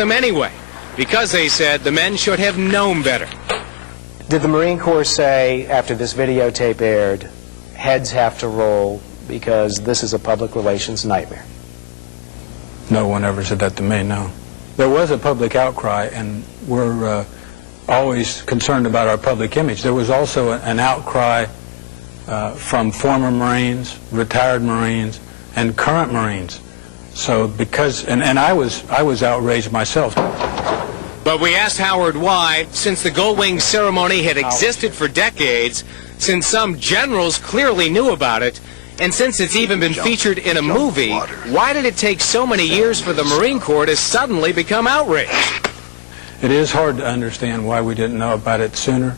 them anyway, because they said the men should have known better. Did the Marine Corps say, after this videotape aired, heads have to roll because this is a public relations nightmare? No one ever said that to me, no. There was a public outcry, and we're always concerned about our public image. There was also an outcry from former Marines, retired Marines, and current Marines. So because, and I was outraged myself. But we asked Howard why, since the Gold Wing ceremony had existed for decades, since some generals clearly knew about it, and since it's even been featured in a movie, why did it take so many years for the Marine Corps to suddenly become outraged? It is hard to understand why we didn't know about it sooner,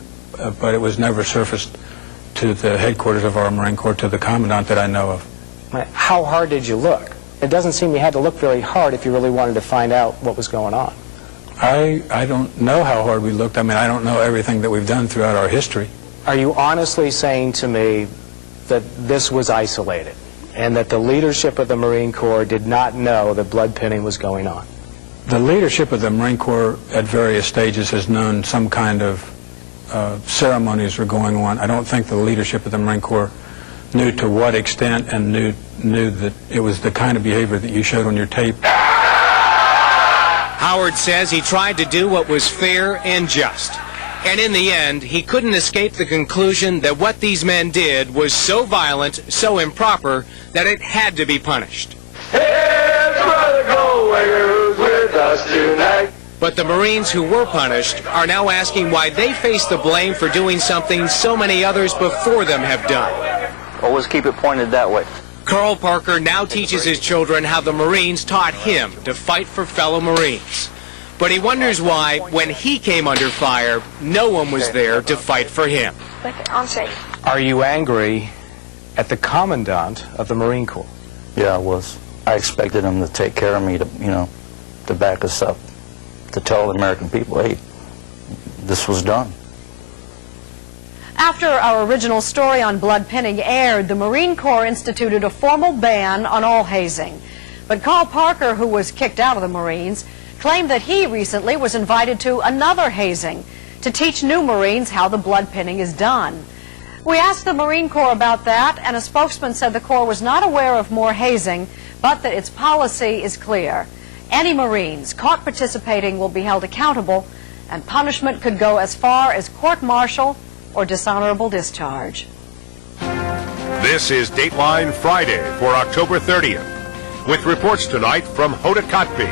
but it was never surfaced to the headquarters of our Marine Corps, to the commandant that I know of. How hard did you look? It doesn't seem you had to look very hard if you really wanted to find out what was going on. I don't know how hard we looked. I mean, I don't know everything that we've done throughout our history. Are you honestly saying to me that this was isolated and that the leadership of the Marine Corps did not know that blood pinning was going on? The leadership of the Marine Corps at various stages has known some kind of ceremonies were going on. I don't think the leadership of the Marine Corps knew to what extent and knew that it was the kind of behavior that you showed on your tape. Howard says he tried to do what was fair and just. And in the end, he couldn't escape the conclusion that what these men did was so violent, so improper, that it had to be punished. Here's Brother Goldwanger who's with us tonight. But the Marines who were punished are now asking why they face the blame for doing something so many others before them have done. Always keep it pointed that way. Carl Parker now teaches his children how the Marines taught him to fight for fellow Marines. But he wonders why, when he came under fire, no one was there to fight for him. Are you angry at the commandant of the Marine Corps? Yeah, I was. I expected him to take care of me, to, to back us up, to tell the American people, hey, this was done. After our original story on blood pinning aired, the Marine Corps instituted a formal ban on all hazing. But Carl Parker, who was kicked out of the Marines, claimed that he recently was invited to another hazing to teach new Marines how the blood pinning is done. We asked the Marine Corps about that, and a spokesman said the Corps was not aware of more hazing, but that its policy is clear. Any Marines caught participating will be held accountable, and punishment could go as far as court-martial or dishonorable discharge. This is Dateline Friday for October 30th, with reports tonight from Hodakotb.